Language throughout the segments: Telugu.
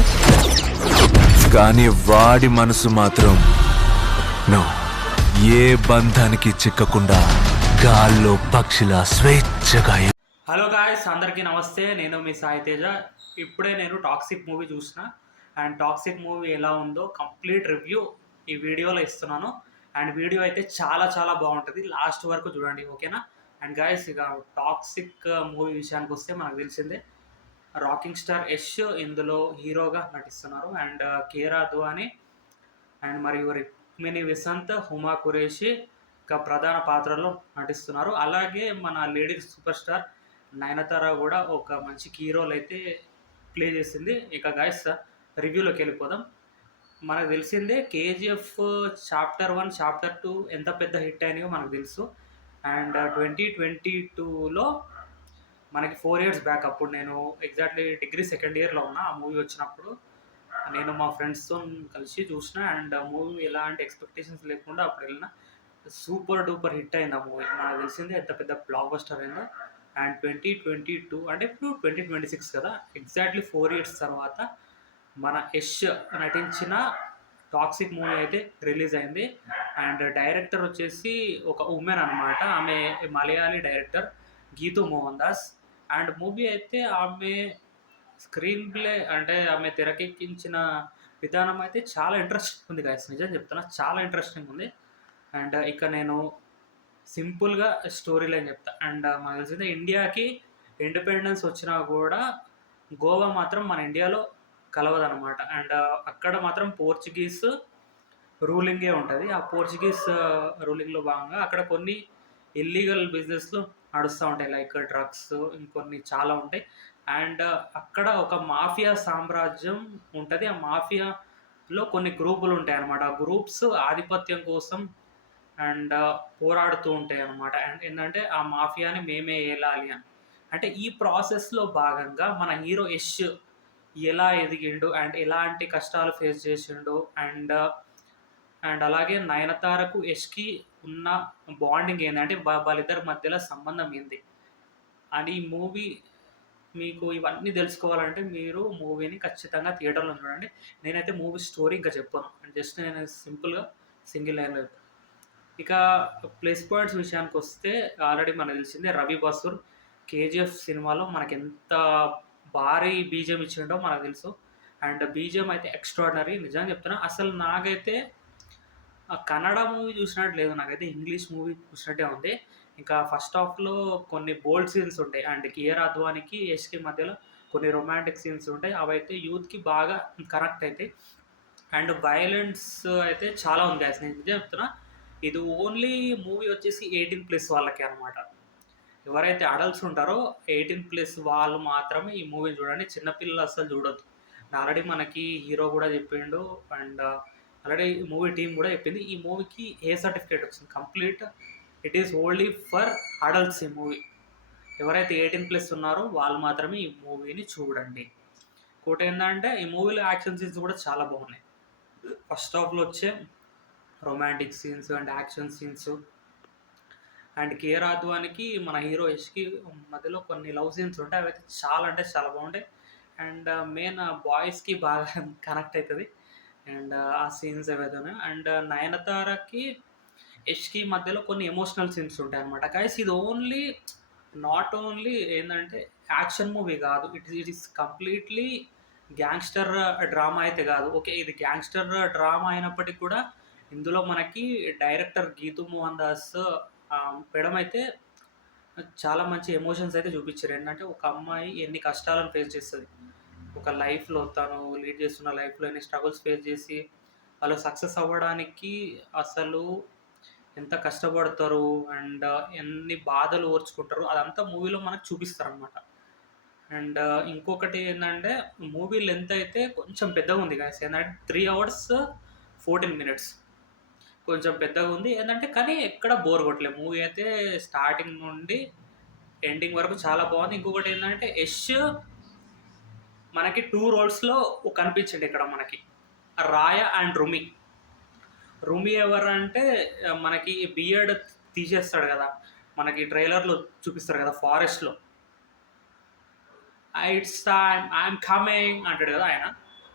right? కానీ వాడి మనసు మాత్రం నో, ఏ బంధానికి చిక్కకుండా గాల్లో పక్షిలా స్వేచ్ఛగా. హలో గాయస్, అందరికీ నమస్తే. నేను మీ సాయి తేజ. ఇప్పుడే నేను టాక్సిక్ మూవీ చూసిన అండ్ టాక్సిక్ మూవీ ఎలా ఉందో కంప్లీట్ రివ్యూ ఈ వీడియోలో ఇస్తున్నాను. అండ్ వీడియో అయితే చాలా చాలా బాగుంటుంది, లాస్ట్ వరకు చూడండి, ఓకేనా? అండ్ గాయస్, ఇక టాక్సిక్ మూవీ విషయానికి వస్తే మనకు తెలిసిందే, రాకింగ్ స్టార్ యష్ ఇందులో హీరోగా నటిస్తున్నారు. అండ్ కేర్ అద్వానీ అండ్ మరియు రుక్మిణి వసంత్, హుమా ఖురేషి ఇక ప్రధాన పాత్రలో నటిస్తున్నారు. అలాగే మన లేడీ సూపర్ స్టార్ నయనతార కూడా ఒక మంచి కీ రోల్ అయితే ప్లే చేసింది. ఇక గాయస్, రివ్యూలోకి వెళ్ళిపోదాం. మనకు తెలిసిందే కేజీఎఫ్ చాప్టర్ 1 చాప్టర్ 2 ఎంత పెద్ద హిట్ అయినాయో మనకు తెలుసు. అండ్ 2022లో మనకి 4 years బ్యాక్, అప్పుడు నేను ఎగ్జాక్ట్లీ డిగ్రీ సెకండ్ ఇయర్లో ఉన్నా. ఆ మూవీ వచ్చినప్పుడు నేను మా ఫ్రెండ్స్తో కలిసి చూసిన. అండ్ ఆ మూవీ ఎలాంటి ఎక్స్పెక్టేషన్స్ లేకుండా అప్పుడు వెళ్ళిన, సూపర్ డూపర్ హిట్ అయింది ఆ మూవీ. మనకు తెలిసిందే ఎంత పెద్ద బ్లాక్ బస్టర్ అయిందో. అండ్ 2022 అంటే ఇప్పుడు 2026 కదా, ఎగ్జాక్ట్లీ 4 years తర్వాత మన యష్ నటించిన టాక్సిక్ మూవీ అయితే రిలీజ్ అయింది. అండ్ డైరెక్టర్ వచ్చేసి ఒక ఉమెన్ అనమాట, ఆమె Malayali director Geethu Mohan Das. And movie అయితే ఆమె స్క్రీన్ ప్లే అంటే ఆమె తెరకెక్కించిన విధానం అయితే చాలా ఇంట్రెస్టింగ్ ఉంది గాయస్, నిజం చెప్తున్నా, చాలా ఇంట్రెస్టింగ్ ఉంది. అండ్ ఇక నేను సింపుల్గా స్టోరీ లైన్ చెప్తా. అండ్ మనకు తెలిసిందే, ఇండియాకి ఇండిపెండెన్స్ వచ్చినా కూడా గోవా మాత్రం మన ఇండియాలో కలవదనమాట. అండ్ అక్కడ మాత్రం పోర్చుగీస్ రూలింగే ఉంటుంది. ఆ పోర్చుగీస్ రూలింగ్లో భాగంగా అక్కడ కొన్ని ఇల్లీగల్ బిజినెస్లు నడుస్తూ ఉంటాయి, లైక్ డ్రగ్స్, ఇంకొన్ని చాలా ఉంటాయి. అండ్ అక్కడ ఒక మాఫియా సామ్రాజ్యం ఉంటుంది. ఆ మాఫియాలో కొన్ని గ్రూపులు ఉంటాయి అన్నమాట. ఆ గ్రూప్స్ ఆధిపత్యం కోసం అండ్ పోరాడుతూ ఉంటాయి అన్నమాట. అండ్ ఏంటంటే ఆ మాఫియాని మేమే ఏలాలి అని. అంటే ఈ ప్రాసెస్లో భాగంగా మన హీరో యష్ ఎలా ఎదిగిండు అండ్ ఎలాంటి కష్టాలు ఫేస్ చేసిండు. అండ్ అలాగే నయనతారకు యష్కి ఉన్న బాండింగ్ ఏంటంటే వాళ్ళిద్దరి మధ్యలో సంబంధం ఏంది అని ఈ మూవీ మీకు ఇవన్నీ తెలుసుకోవాలంటే మీరు మూవీని ఖచ్చితంగా థియేటర్లో చూడండి. నేనైతే మూవీ స్టోరీ ఇంకా చెప్పాను, జస్ట్ నేను సింపుల్గా సింగిల్ లైన్లో. ఇక ప్లస్ పాయింట్స్ విషయానికి వస్తే, ఆల్రెడీ మనకు తెలిసిందే రవి బసూర్ కేజీఎఫ్ సినిమాలో మనకి ఎంత భారీ బీజిఎం ఇచ్చిండో మనకు తెలుసు. అండ్ బీజిఎం అయితే ఎక్స్ట్రాడినరీ, నిజంగా చెప్తున్నా. అసలు నాకైతే కన్నడ మూవీ చూసినట్టు లేదు, నాకైతే ఇంగ్లీష్ మూవీ చూసినట్టే ఉంది. ఇంకా ఫస్ట్ హాఫ్లో కొన్ని బోల్డ్ సీన్స్ ఉంటాయి. అండ్ కేఆర్ అద్వానికి యష్కి మధ్యలో కొన్ని రొమాంటిక్ సీన్స్ ఉంటాయి, అవైతే యూత్కి బాగా కనెక్ట్ అవుతాయి. అండ్ వైలెన్స్ అయితే చాలా ఉంది గాయస్, నేను నిజం చెప్తున్నా. ఇది ఓన్లీ మూవీ వచ్చేసి 18+ వాళ్ళకి అనమాట. ఎవరైతే అడల్ట్స్ ఉంటారో 18+ వాళ్ళు మాత్రమే ఈ మూవీ చూడండి, చిన్నపిల్లలు అస్సలు చూడొద్దు. ఆల్రెడీ మనకి హీరో కూడా చెప్పిండు. అండ్ ఆల్రెడీ మూవీ టీం కూడా చెప్పింది, ఈ మూవీకి ఏ సర్టిఫికేట్ వచ్చింది, complete it is only for adults. ఈ మూవీ ఎవరైతే 18+ ఉన్నారో వాళ్ళు మాత్రమే ఈ మూవీని చూడండి. ఇంకోటి ఏంటంటే, ఈ మూవీలో యాక్షన్ సీన్స్ కూడా చాలా బాగున్నాయి. ఫస్ట్ హాఫ్లో వచ్చే romantic scenes and action scenes, and Kiara అద్వానికి మన హీరో యష్కి మధ్యలో కొన్ని లవ్ సీన్స్ ఉంటాయి, అవైతే చాలా అంటే చాలా బాగుంటాయి. అండ్ మెయిన్ బాయ్స్కి బాగా కనెక్ట్ అవుతుంది. అండ్ ఆ సీన్స్ ఏవైతే ఉన్నాయో. అండ్ నయనతారకి యష్కి మధ్యలో కొన్ని ఎమోషనల్ సీన్స్ ఉంటాయి అనమాట. గైస్, ఇది నాట్ ఓన్లీ ఏంటంటే యాక్షన్ మూవీ కాదు, it is completely gangster drama అయితే కాదు. ఓకే, ఇది గ్యాంగ్స్టర్ డ్రామా అయినప్పటికీ కూడా ఇందులో మనకి డైరెక్టర్ గీతూ మోహన్ దాస్ పెడమైతే చాలా మంచి ఎమోషన్స్ అయితే చూపించారు. ఏంటంటే ఒక అమ్మాయి ఎన్ని కష్టాలను ఫేస్ చేస్తుంది ఒక లైఫ్లో, తను లీడ్ చేస్తున్న లైఫ్లో ఎన్ని స్ట్రగుల్స్ ఫేస్ చేసి వాళ్ళు సక్సెస్ అవ్వడానికి అసలు ఎంత కష్టపడతారు అండ్ ఎన్ని బాధలు ఓర్చుకుంటారు, అదంతా మూవీలో మనకు చూపిస్తారనమాట. అండ్ ఇంకొకటి ఏంటంటే, మూవీ లెంత్ అయితే కొంచెం పెద్దగా ఉంది గాయస్. ఏంటంటే 3 hours 14 minutes, కొంచెం పెద్దగా ఉంది. ఏంటంటే కానీ ఎక్కడ బోర్ కొట్టలేదు. మూవీ అయితే స్టార్టింగ్ నుండి ఎండింగ్ వరకు చాలా బాగుంది. ఇంకొకటి ఏంటంటే, యష్ మనకి 2 roles కనిపించండి ఇక్కడ మనకి, రాయ అండ్ రుమి. రుమి ఎవరంటే మనకి బియర్డ్ తీసేస్తాడు కదా, మనకి ట్రైలర్లో చూపిస్తారు కదా ఫారెస్ట్లో, ఇట్స్ టైమ్ ఐఎమ్ కమింగ్ అంటాడు కదా ఆయన.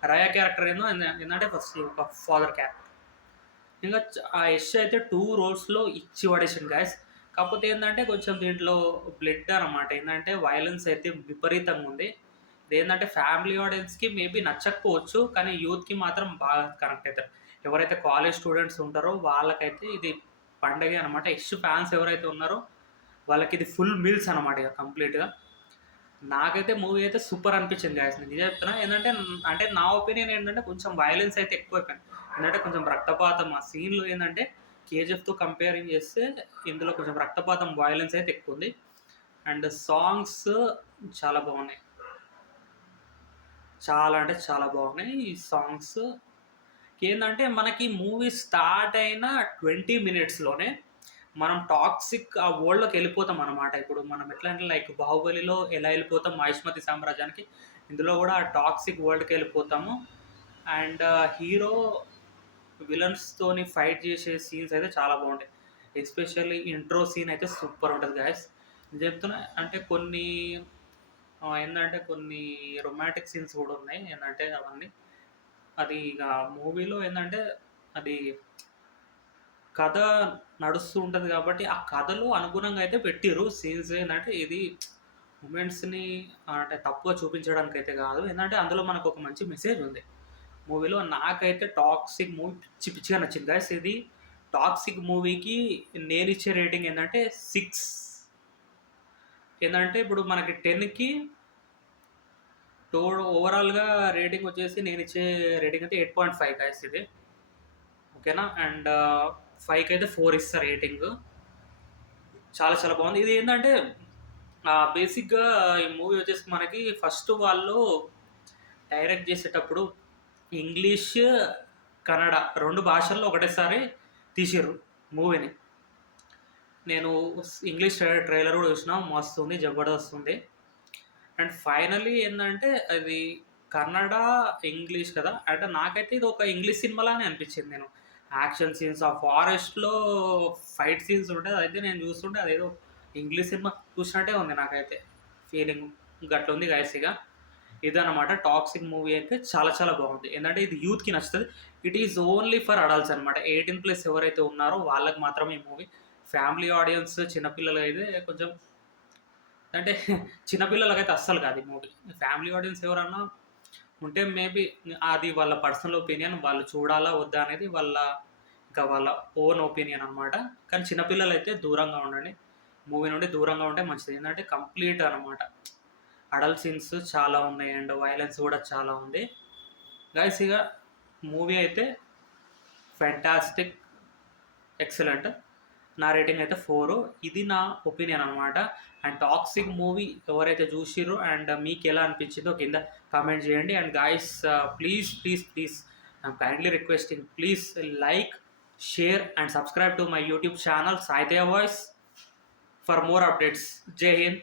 రయా క్యారెక్టర్ ఏంటంటే ఫస్ట్ ఒక ఫాదర్ క్యారెక్టర్. ఇంకా ఆ యష్ అయితే 2 రోల్స్‌లో ఇచ్చి పడేసిండు గైస్. కాకపోతే ఏందంటే కొంచెం దీంట్లో బ్లడ్ అనమాట. ఏందంటే వయలెన్స్ అయితే విపరీతంగా ఉంది. ఇదేంటంటే ఫ్యామిలీ ఆడియన్స్‌కి మేబీ నచ్చకపోవచ్చు. కానీ యూత్‌కి మాత్రం బాగా కనెక్ట్ అయితారు. ఎవరైతే కాలేజ్ స్టూడెంట్స్ ఉంటారో వాళ్ళకైతే ఇది పండగే అనమాట. యష్ ఫ్యాన్స్ ఎవరైతే ఉన్నారో వాళ్ళకిది ఫుల్ మీల్స్ అనమాట ఇగ కంప్లీట్‌గా. నాకైతే మూవీ అయితే సూపర్ అనిపించింది గైస్. నేను నిజం చెప్తున్నా. ఏందంటే అంటే నా ఒపీనియన్ ఏంటంటే కొంచెం వయలెన్స్ అయితే ఎక్కువైపోయింది. ఏంటంటే కొంచెం రక్తపాతం ఆ సీన్‌లో ఏందంటే 'కేజీఎఫ్‌తో కంపేరింగ్ చేస్తే ఇందులో కొంచెం రక్తపాతం, వయలెన్స్ అయితే ఎక్కువుంది. అండ్ సాంగ్స్ చాలా బాగున్నాయి. చాలా అంటే చాలా బాగున్నాయి. ఈ సాంగ్స్ ఏందంటే మనకి మూవీ స్టార్ట్ అయిన 20 మినిట్స్‌లోనే మనం టాక్సిక్ ఆ వరల్డ్‌లోకి వెళ్ళిపోతామనమాట. ఇప్పుడు మనం ఎట్లా అంటే లైక్ 'బాహుబలిలో' ఎలా వెళ్ళిపోతాం 'మహిష్మతి సామ్రాజ్యానికి' ఇందులో కూడా ఆ టాక్సిక్ వరల్డ్‌కెళ్ళిపోతాము. అండ్ హీరో విలన్స్‌తోని ఫైట్ చేసే సీన్స్ అయితే చాలా బాగుంటాయి. ఎస్పెషల్లీ ఇంట్రో సీన్ అయితే సూపర్ ఉంటది గైస్. నేను చెప్తున్నా అంటే కొన్ని ఏందంటే కొన్ని రొమాంటిక్ సీన్స్ కూడా ఉన్నాయి. ఏందంటే అవన్నీ అది ఇగ మూవీలో ఏందంటే అది కథ నడుస్తూ ఉంటది కాబట్టి, ఆ కథలో అనుగుణంగా అయితే పెట్టిర్రు. సీన్స్ ఏందంటే ఇది మొమెంట్స్‌ని అంటే తప్పుగా చూపించడానికైతే కాదు. ఏందంటే అందులో మనకొక మంచి మెసేజ్ ఉంది. మూవీలో నాకైతే 'టాక్సిక్' మూవీ పిచ్చి పిచ్చిగా నచ్చింది గైస్. ఇది 'టాక్సిక్' మూవీకి నేనిచ్చే రేటింగ్ ఏందంటే 6. ఏందంటే ఇప్పుడు మనకి 10కి ఓవరాల్‌గా రేటింగ్ వచ్చేసి నేనిచ్చే రేటింగ్ అయితే 8.5 గైస్ ఇది. ఓకేనా? అండ్ 5కి అయితే 4 ఇస్తా రేటింగు. చాలా చాలా బాగుంది. ఇది ఏందంటే బేసిక్‌గా ఈ మూవీ వచ్చేసి మనకి ఫస్ట్ వాళ్ళు డైరెక్ట్ చేసేటప్పుడు ఇంగ్లీష్, కన్నడ 2 భాషల్లో ఒకటేసారి తీసిర్రు మూవీని. నేను ఇంగ్లీష్ ట్రైలర్ కూడా చూసినా మస్తుంది. జబర్దస్త్ ఉంది. అండ్ ఫైనల్లీ ఏందంటే అది కన్నడ, ఇంగ్లీష్ కదా! అంటే నాకైతే ఇది ఒక ఇంగ్లీష్ సినిమాలానే అనిపించింది. యాక్షన్ సీన్స్ ఆ ఫారెస్ట్‌లో ఫైట్ సీన్స్ ఉంటాయి. అదైతే నేను చూస్తుంటే అదేదో ఇంగ్లీష్ సినిమా చూసినట్టే ఉంది నాకైతే. ఫీలింగ్ గట్లుంది గైస్ ఇగ. ఇదనమాట 'టాక్సిక్' మూవీ అయితే చాలా చాలా బాగుంది. ఏందంటే ఇది యూత్‌కి నచ్చుతది. It is only for adults అనమాట. 18+ ఎవరైతే ఉన్నారో వాళ్ళకి మాత్రమే ఈ మూవీ. ఫ్యామిలీ ఆడియన్స్ చిన్న పిల్లలైతే కొంచెం అంటే చిన్న పిల్లలకైతే అస్సలు కాదు ఈ మూవీ. ఫ్యామిలీ ఆడియన్స్ ఎవరన్నా ఉంటే మేబీ అది వాళ్ళ పర్సనల్ ఒపీనియన్. వాళ్ళు చూడాలా? వద్దా? అనేది వాళ్ళ ఓన్ ఒపీనియన్ అనమాట. కానీ చిన్న పిల్లలైతే దూరంగా ఉండండి. మూవీ నుండి దూరంగా ఉంటే మంచిది. ఏందంటే కంప్లీట్ అనమాట. అడల్ట్ సీన్స్ చాలా ఉన్నాయి. అండ్ వయలెన్స్ కూడా చాలా ఉంది. గైస్ ఇగ మూవీ అయితే ఫెంటాస్టిక్, ఎక్సలెంట్. నా రేటింగ్ అయితే 4. ఇది నా ఒపీనియన్ అనమాట. అండ్ 'టాక్సిక్' మూవీ ఎవరైతే చూసిర్రో అండ్ మీకెలా అనిపించిందో కింద కామెంట్ చేయండి. And guys please I'm kindly requesting please like, share and subscribe to my YouTube channel Saiteya voice for more updates. Jai Hind.